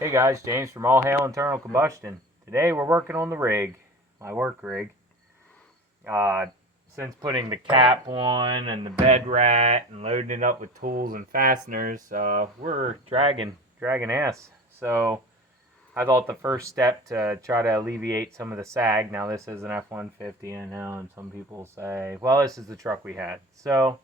Hey guys, James from All Hail Internal Combustion. Today we're working on the rig, my work rig. Since putting the cap on and the bed rat and loading it up with tools and fasteners, we're dragging ass. So I thought the first step to try to alleviate some of the sag. Now this is an F-150, I know, and some people say, well, this is the truck we had. So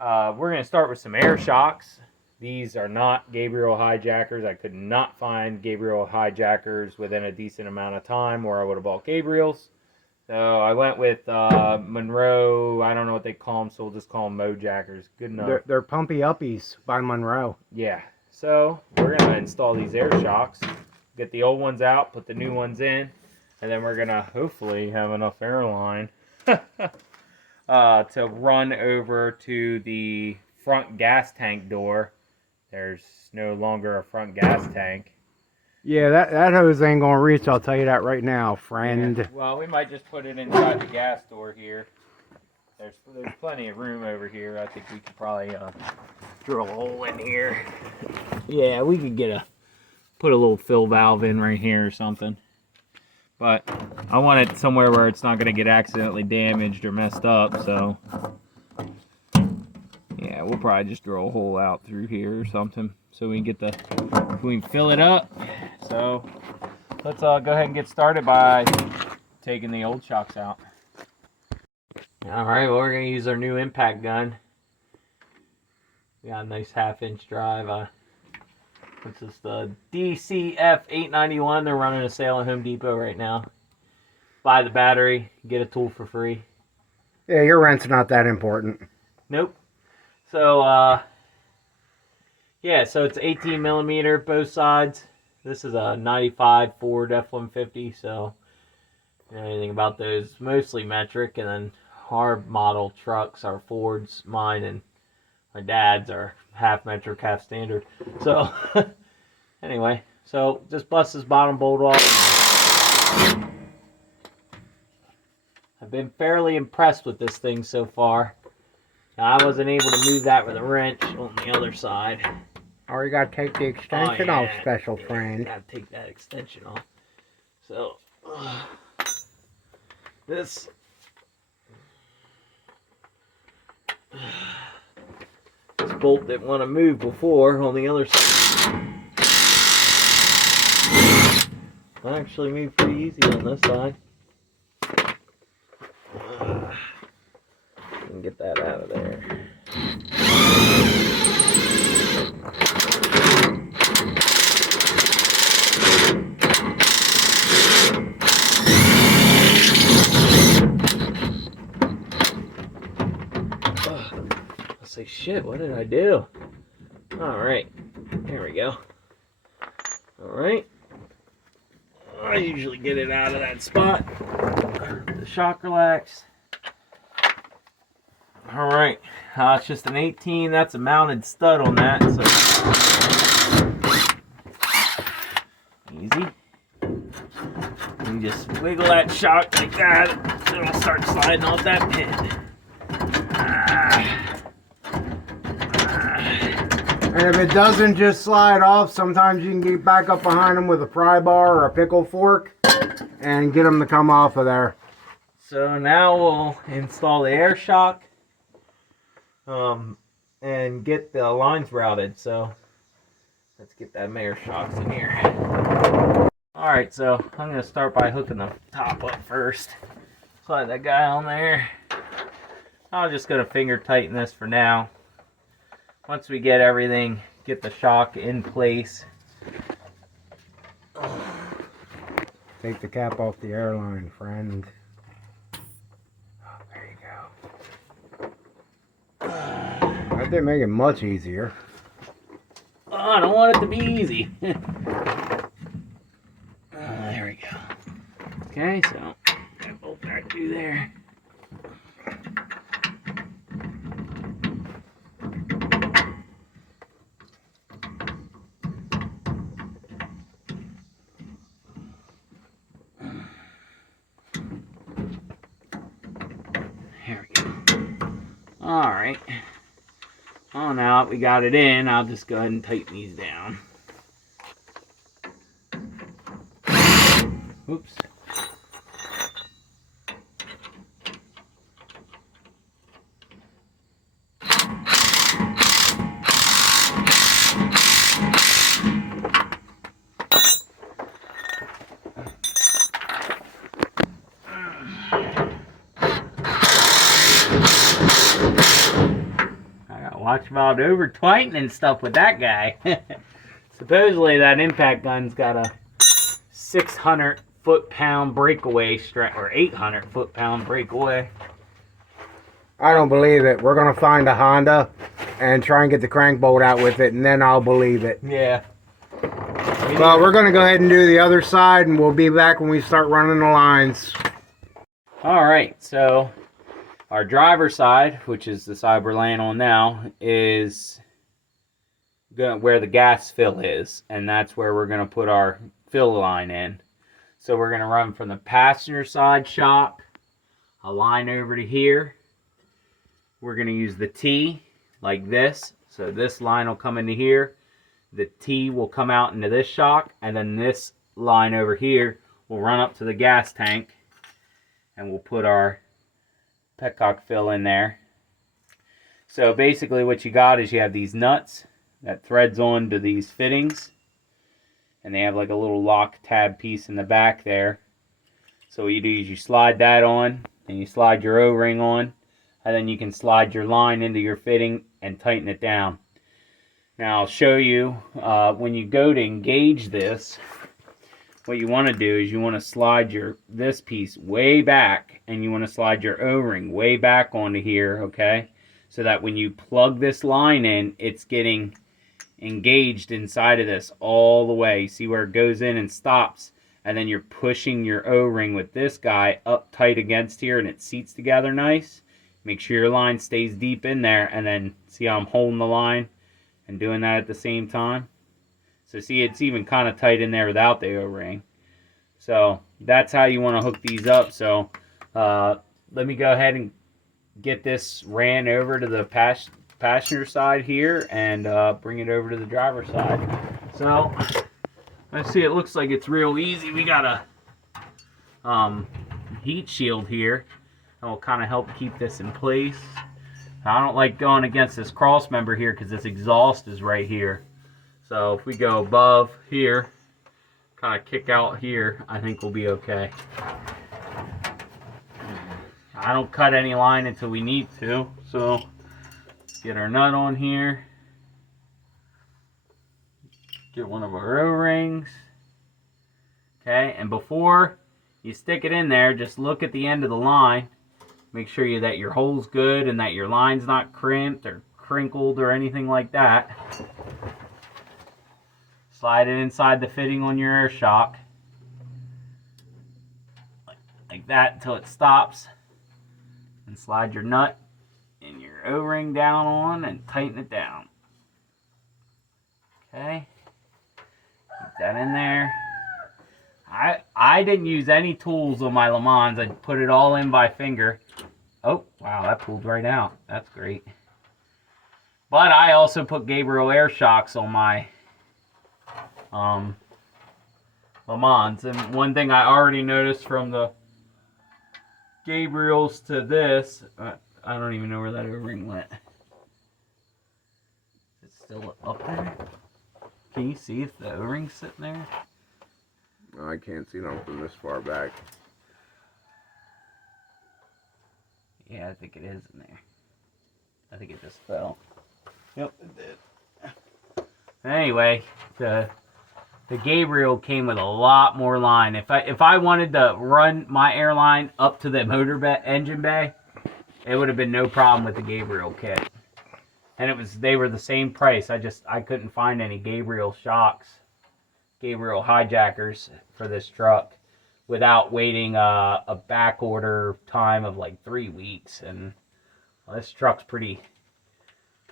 we're going to start with some air shocks. These are not Gabriel Hi Jackers. I could not find Gabriel Hi Jackers within a decent amount of time where I would have bought Gabriels. So I went with Monroe. I don't know what they call them, so we'll just call them Mo Jackers. Good enough. They're pumpy uppies by Monroe. Yeah. So we're going to install these air shocks. Get the old ones out, put the new ones in, and then we're going to hopefully have enough air line to run over to the front gas tank door. There's no longer a front gas tank. Yeah, that hose ain't gonna reach, I'll tell you that right now, friend. Yeah. Well, we might just put it inside the gas door here. There's plenty of room over here. I think we could probably drill a hole in here. Yeah, we could put a little fill valve in right here or something. But I want it somewhere where it's not going to get accidentally damaged or messed up, so yeah, we'll probably just drill a hole out through here or something so we can fill it up. So let's go ahead and get started by taking the old shocks out. Alright, well, we're going to use our new impact gun. We got a nice 1/2-inch drive. This is the DCF 891. They're running a sale at Home Depot right now. Buy the battery, get a tool for free. Yeah, your rent's not that important. Nope. So, yeah, so it's 18 millimeter both sides. This is a 95 Ford F150, so you know anything about those, mostly metric, and then our model trucks are Fords, mine and my dad's are half metric, half standard. So, anyway, so just bust this bottom bolt off. I've been fairly impressed with this thing so far. Now, I wasn't able to move that with a wrench on the other side. Or you gotta take the extension off, special friend. Gotta take that extension off. So, this bolt didn't want to move before on the other side. I actually moved pretty easy on this side. And get that out of there. Let's say, shit, what did I do? Alright, there we go. Alright. I usually get it out of that spot. The shock relax. Alright, it's just an 18. That's a mounted stud on that, so easy. You just wiggle that shock like that, it'll start sliding off that pin. And if it doesn't just slide off, sometimes you can get back up behind them with a pry bar or a pickle fork and get them to come off of there. So now we'll install the air shock and get the lines routed. So let's get them air shocks in here. Alright, so I'm going to start by hooking the top up first. Slide that guy on there. I'm just going to finger tighten this for now. Once we get everything, get the shock in place. Take the cap off the airline, friend. Oh, there you go. That didn't make it much easier. Oh, I don't want it to be easy. There we go. Okay, so that bolt back through there. There we go. Alright. Oh, now that we got it in, I'll just go ahead and tighten these down. Oops. I gotta watch about over tightening stuff with that guy. Supposedly that impact gun's got a 600 foot-pound breakaway strength, or 800 foot-pound breakaway. I don't believe it. We're gonna find a Honda and try and get the crank bolt out with it, and then I'll believe it. Yeah. Well, we're gonna go ahead and do the other side, and we'll be back when we start running the lines. Alright, so our driver's side, which is the side we're laying on now, is where the gas fill is, and that's where we're going to put our fill line in. So we're going to run from the passenger side shock, a line over to here. We're going to use the T like this, so this line will come into here. The T will come out into this shock, and then this line over here will run up to the gas tank, and we'll put our petcock fill in there. So basically what you got is you have these nuts that threads on to these fittings, and they have like a little lock tab piece in the back there. So what you do is you slide that on, and you slide your O-ring on, and then you can slide your line into your fitting and tighten it down. Now I'll show you when you go to engage this, what you want to do is you want to slide this piece way back, and you want to slide your O-ring way back onto here, okay? So that when you plug this line in, it's getting engaged inside of this all the way. See where it goes in and stops, and then you're pushing your O-ring with this guy up tight against here, and it seats together nice. Make sure your line stays deep in there, and then see how I'm holding the line and doing that at the same time. So see, it's even kind of tight in there without the O-ring. So that's how you want to hook these up. So let me go ahead and get this ran over to the passenger side here and bring it over to the driver's side. So let's see, it looks like it's real easy. We got a heat shield here that will kind of help keep this in place. I don't like going against this cross member here because this exhaust is right here. So if we go above here, kind of kick out here, I think we'll be okay. I don't cut any line until we need to. So get our nut on here. Get one of our O-rings. Okay, and before you stick it in there, just look at the end of the line. Make sure that your hole's good and that your line's not crimped or crinkled or anything like that. Slide it inside the fitting on your air shock. Like that until it stops. And slide your nut and your O-ring down on and tighten it down. Okay. Keep that in there. I didn't use any tools on my Le Mans. I put it all in by finger. Oh, wow, that pulled right out. That's great. But I also put Gabriel air shocks on my Le Mans. And one thing I already noticed from the Gabriels to this, I don't even know where that O-ring went. Is it still up there? Can you see if the O-ring's sitting there? I can't see them from this far back. Yeah, I think it is in there. I think it just fell. Yep, it did. Anyway, the Gabriel came with a lot more line. If I wanted to run my airline up to the engine bay, it would have been no problem with the Gabriel kit. And they were the same price. I couldn't find any Gabriel shocks, Gabriel Hi Jackers for this truck without waiting a back order time of like 3 weeks. And well, this truck's pretty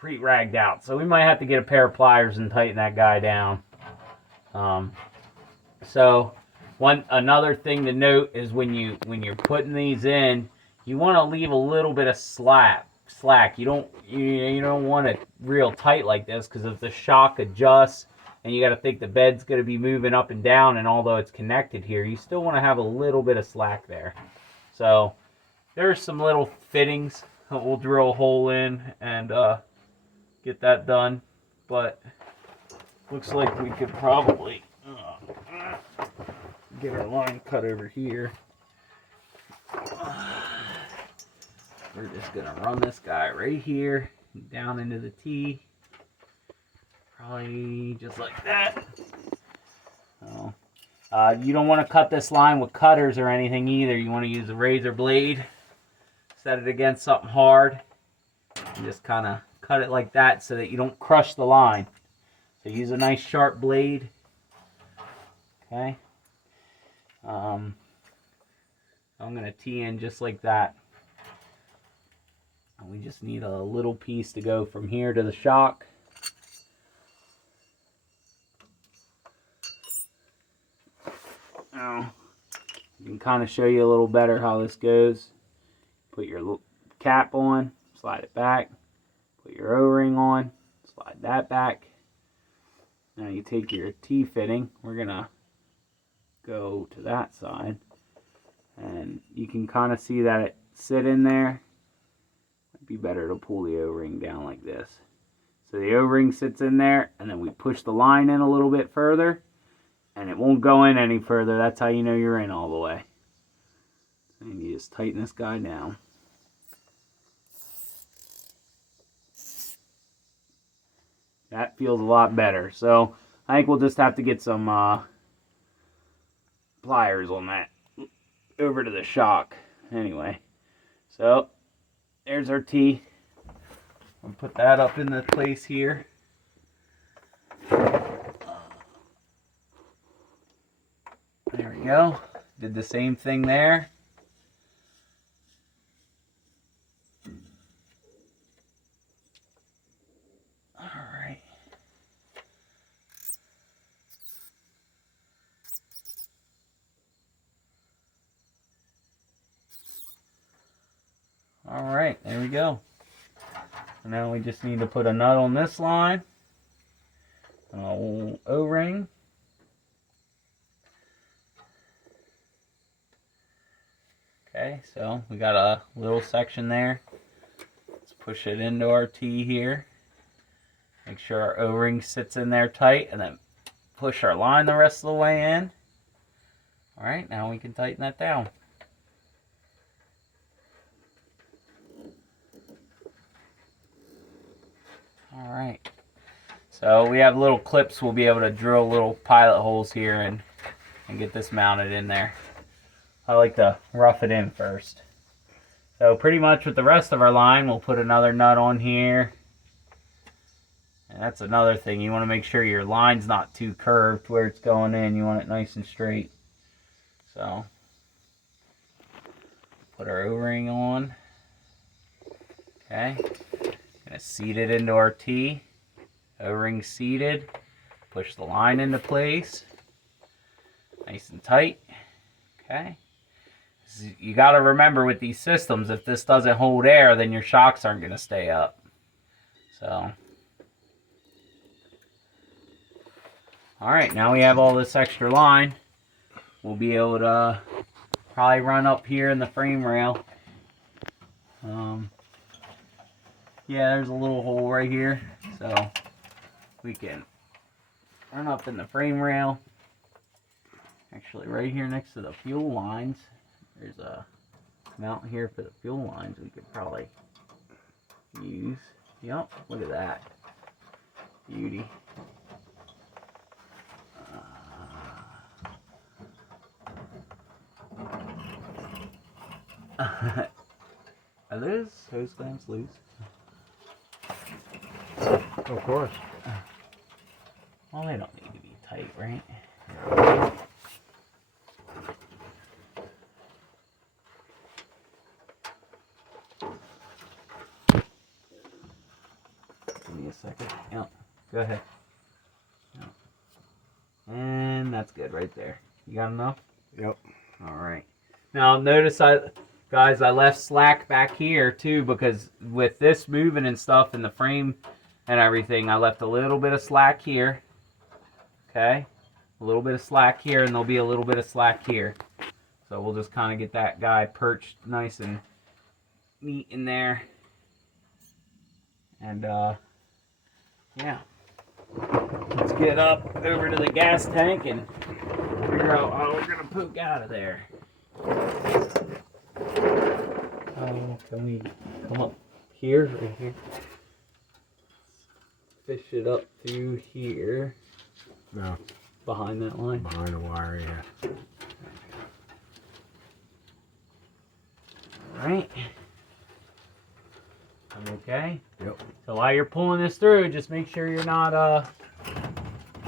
ragged out. So we might have to get a pair of pliers and tighten that guy down. So another thing to note is when you're putting these in, you want to leave a little bit of slack. You don't want it real tight like this, because if the shock adjusts and you got to think the bed's going to be moving up and down, and although it's connected here, you still want to have a little bit of slack there. So there's some little fittings that we'll drill a hole in and get that done, but looks like we could probably get our line cut over here. We're just gonna run this guy right here down into the T, probably just like that. So, you don't want to cut this line with cutters or anything either. You want to use a razor blade, set it against something hard, and just kind of cut it like that so that you don't crush the line. So use a nice sharp blade. Okay. I'm gonna tee in just like that. And we just need a little piece to go from here to the shock. Now, I can kind of show you a little better how this goes. Put your cap on, slide it back, put your O-ring on, slide that back. Now you take your T-fitting, we're gonna go to that side, and you can kind of see that it sit in there. It'd be better to pull the O-ring down like this. So the O-ring sits in there, and then we push the line in a little bit further, and it won't go in any further. That's how you know you're in all the way. And you just tighten this guy down. That feels a lot better. So I think we'll just have to get some pliers on that over to the shock. Anyway, so there's our T. I'll put that up in the place here. There we go. Did the same thing there. Alright. Alright, there we go. Now we just need to put a nut on this line. An old O-ring. Okay, so we got a little section there. Let's push it into our T here. Make sure our O-ring sits in there tight, and then push our line the rest of the way in. Alright, now we can tighten that down. Alright, so we have little clips. We'll be able to drill little pilot holes here and get this mounted in there. I like to rough it in first. So pretty much with the rest of our line, we'll put another nut on here. And that's another thing. You want to make sure your line's not too curved where it's going in. You want it nice and straight. So put our O-ring on. Okay. Gonna seat it into our T. O-ring seated. Push the line into place. Nice and tight. Okay. You got to remember with these systems, if this doesn't hold air, then your shocks aren't going to stay up. So, alright, now we have all this extra line. We'll be able to probably run up here in the frame rail. Yeah, there's a little hole right here, so we can run up in the frame rail. Actually, right here next to the fuel lines, there's a mount here for the fuel lines we could probably use. Yep, look at that. Beauty. Are those hose clamps loose? Of course. Well, they don't need to be tight, right? Give me a second. Yep. Go ahead. Yep. And that's good right there. You got enough? Yep. All right. Now notice guys, I left slack back here too, because with this moving and stuff in the frame and everything, I left a little bit of slack here. Okay, a little bit of slack here, and there'll be a little bit of slack here. So we'll just kind of get that guy perched nice and neat in there. And yeah, let's get up over to the gas tank and figure out how we're gonna poke out of there. Can we come up here, right here? Fish it up through here. No. Behind that line? Behind the wire, yeah. Alright. I'm okay? Yep. So while you're pulling this through, just make sure you're not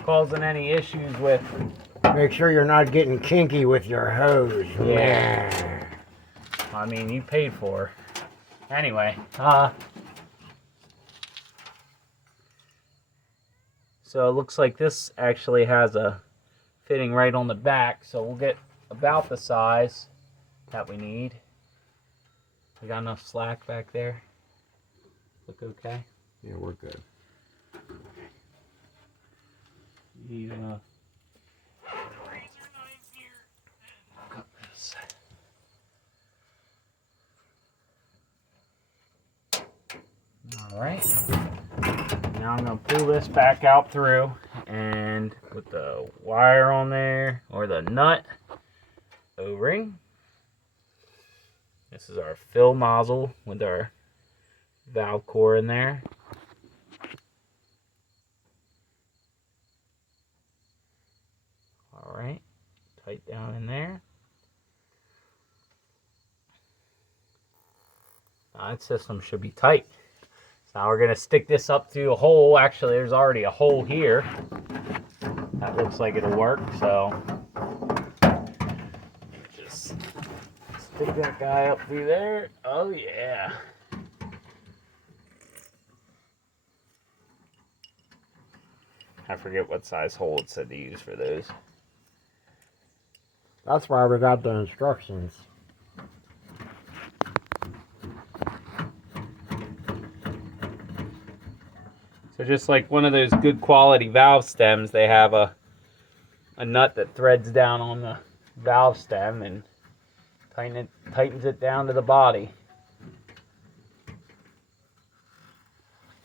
causing any issues with... Make sure you're not getting kinky with your hose. Yeah. I mean, you paid for. Anyway, so it looks like this actually has a fitting right on the back, so we'll get about the size that we need. We got enough slack back there? Look okay? Yeah, we're good. You razor knife here. Cut this. Alright. Now I'm going to pull this back out through and put the wire on there, or the nut O-ring. This is our fill nozzle with our valve core in there. Alright, tight down in there. Now that system should be tight. So now we're going to stick this up through a hole. Actually, there's already a hole here. That looks like it'll work, so just stick that guy up through there. Oh yeah. I forget what size hole it said to use for those. That's why we got the instructions. So just like one of those good quality valve stems, they have a nut that threads down on the valve stem and tightens it down to the body.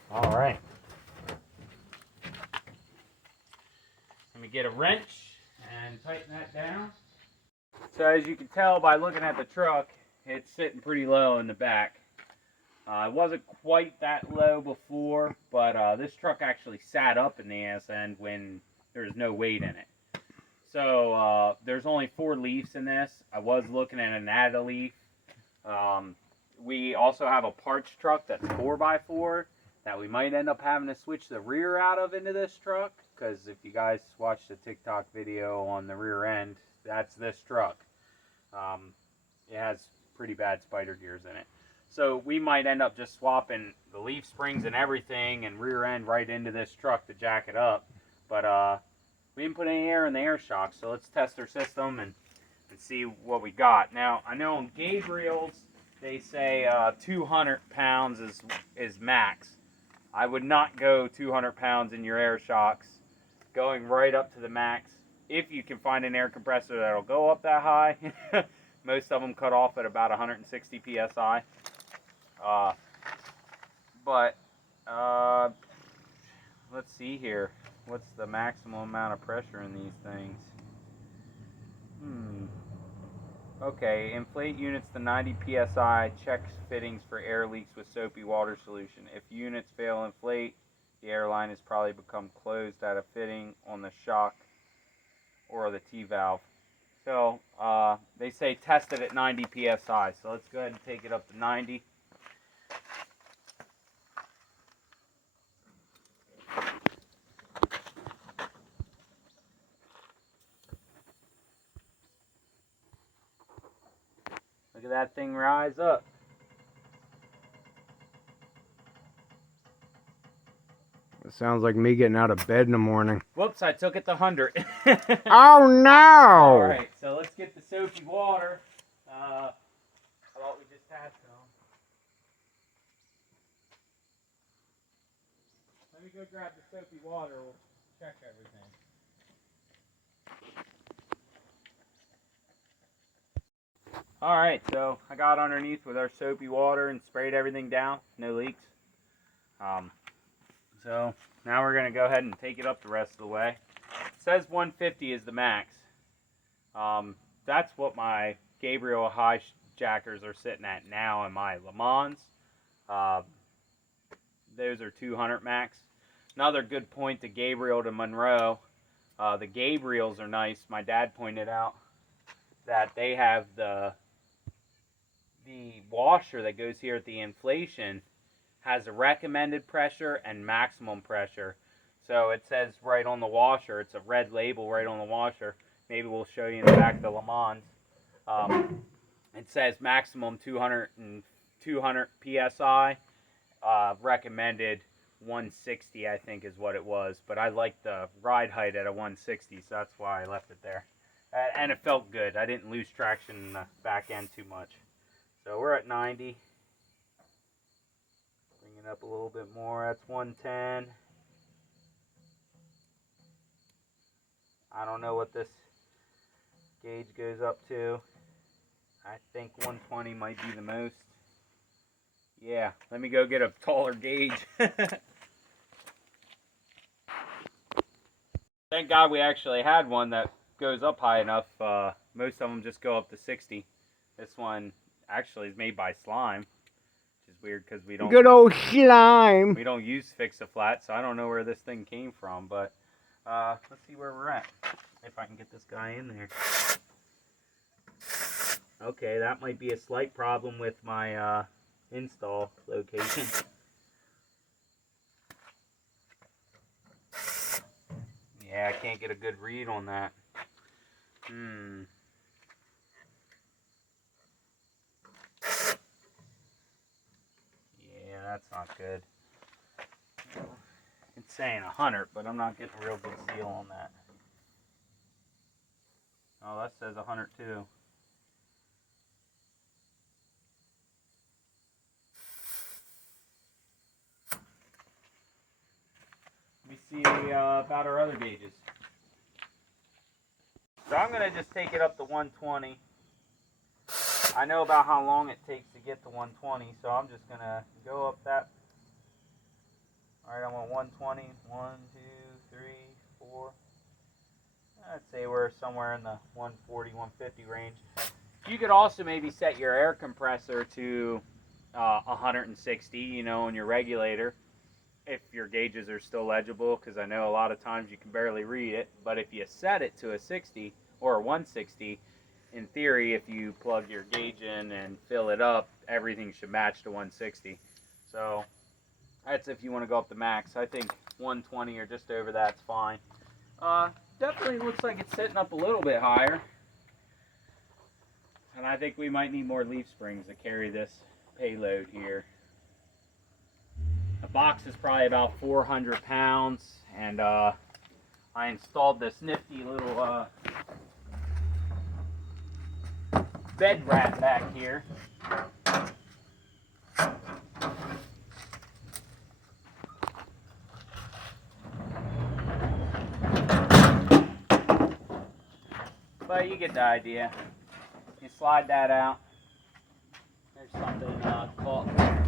All right. Let me get a wrench and tighten that down. So as you can tell by looking at the truck, it's sitting pretty low in the back. It wasn't quite that low before, but this truck actually sat up in the ass end when there was no weight in it. So there's only 4 leaves in this. I was looking at an add a leaf. We also have a parts truck that's 4x4 that we might end up having to switch the rear out of into this truck, because if you guys watched the TikTok video on the rear end, that's this truck. It has pretty bad spider gears in it. So we might end up just swapping the leaf springs and everything and rear end right into this truck to jack it up. But we didn't put any air in the air shock, so let's test our system and see what we got. Now, I know on Gabriel's, they say 200 pounds is max. I would not go 200 pounds in your air shocks, going right up to the max. If you can find an air compressor that'll go up that high. Most of them cut off at about 160 psi. Let's see here. What's the maximum amount of pressure in these things? Okay, inflate units to 90 psi. Check fittings for air leaks with soapy water solution. If units fail to inflate, the airline has probably become closed at a fitting on the shock or the T-valve. So they say test it at 90 psi. So let's go ahead and take it up to 90. Look at that thing rise up. It sounds like me getting out of bed in the morning. Whoops, I took it to 100. Oh no! Alright, so let's get the soapy water. I thought we just had some. Let me go grab the soapy water. We'll check everything. Alright, so I got underneath with our soapy water and sprayed everything down. No leaks. So now we're going to go ahead and take it up the rest of the way. It says 150 is the max. That's what my Gabriel Hi Jackers are sitting at now in my Le Mans. Those are 200 max. Another good point to Gabriel to Monroe. The Gabriels are nice. My dad pointed out that they have the washer that goes here at the inflation has a recommended pressure and maximum pressure. So it says right on the washer, it's a red label right on the washer. Maybe we'll show you in the back of the Le Mans. It says maximum 200 PSI, recommended 160, I think is what it was. But I like the ride height at a 160, so that's why I left it there. And it felt good. I didn't lose traction in the back end too much. So we're at 90. Bring it up a little bit more. That's 110. I don't know what this gauge goes up to. I think 120 might be the most. Yeah, let me go get a taller gauge. Thank God we actually had one that goes up high enough. Most of them just go up to 60. This one actually is made by Slime, which is weird because we don't. Good old Slime. We don't use Fix-A-Flat, so I don't know where this thing came from. But let's see where we're at. If I can get this guy in there. Okay, that might be a slight problem with my install location. Yeah, I can't get a good read on that. Yeah, that's not good. It's saying 100, but I'm not getting a real good seal on that. Oh, that says 100 too. Let me see about our other gauges. So I'm going to just take it up to 120. I know about how long it takes to get to 120, so I'm just going to go up that. Alright, I'm on 120. 1, 2, 3, 4. I'd say we're somewhere in the 140, 150 range. You could also maybe set your air compressor to 160, you know, on your regulator, if your gauges are still legible, because I know a lot of times you can barely read it. But if you set it to a 60 or a 160, in theory, if you plug your gauge in and fill it up, everything should match to 160. So that's if you want to go up the max. I think 120 or just over that's fine. Definitely looks like it's sitting up a little bit higher. And I think we might need more leaf springs to carry this payload here. The box is probably about 400 pounds, and I installed this nifty little bed rat back here. But you get the idea. You slide that out. There's something caught there.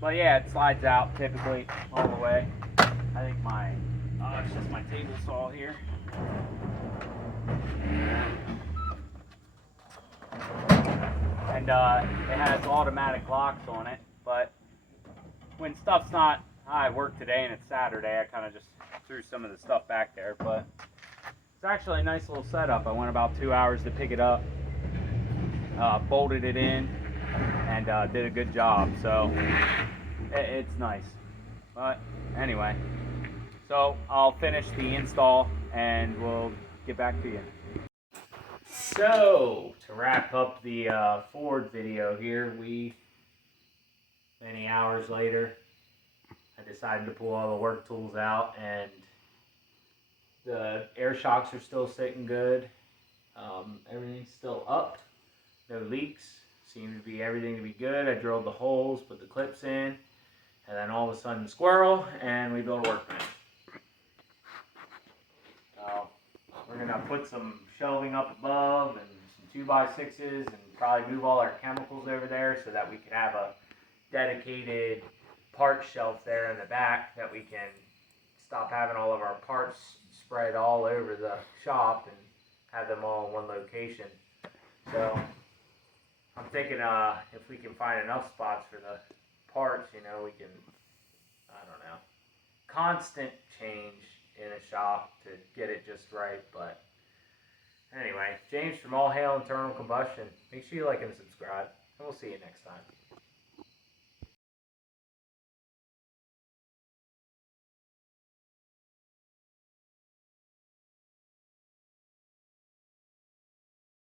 But yeah, it slides out typically all the way. I think it's just my table saw here. And it has automatic locks on it. But when stuff's not, I work today and it's Saturday, I kind of just threw some of the stuff back there. But it's actually a nice little setup. I went about 2 hours to pick it up, bolted it in, and did a good job. So it's nice. But anyway, so I'll finish the install and we'll get back to you. So to wrap up the Ford video here, many hours later, I decided to pull all the work tools out, and the air shocks are still sitting good. Everything's still up. No leaks. Seems to be everything to be good. I drilled the holes, put the clips in, and then all of a sudden squirrel, and we built a workbench. So We're gonna put some shelving up above and some 2x6s and probably move all our chemicals over there so that we can have a dedicated parts shelf there in the back that we can stop having all of our parts spread all over the shop and have them all in one location. So I'm thinking if we can find enough spots for the parts, you know, we can, I don't know, constant change in a shop to get it just right. But anyway, James from All Hail Internal Combustion. Make sure you like and subscribe, and we'll see you next time.